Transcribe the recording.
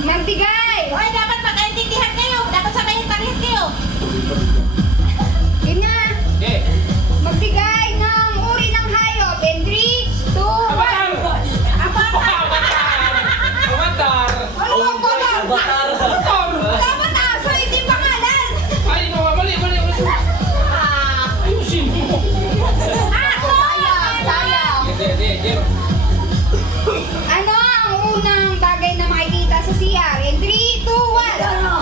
Magbigay! Hoy, dapat magkaintindihan kayo. Dapat sabayin parehas kayo. Yun nga! Okay. Magbigay ng uri ng hayop. In 3, 2, 1. Avatar! Ano ba ba? Dapat aso, hindi pangalan! Ay, mali. Ayusin mo. Aso! Sayang! Hindi. Ano ang unang bagay na makikita sa CR? In 3, 2, 1.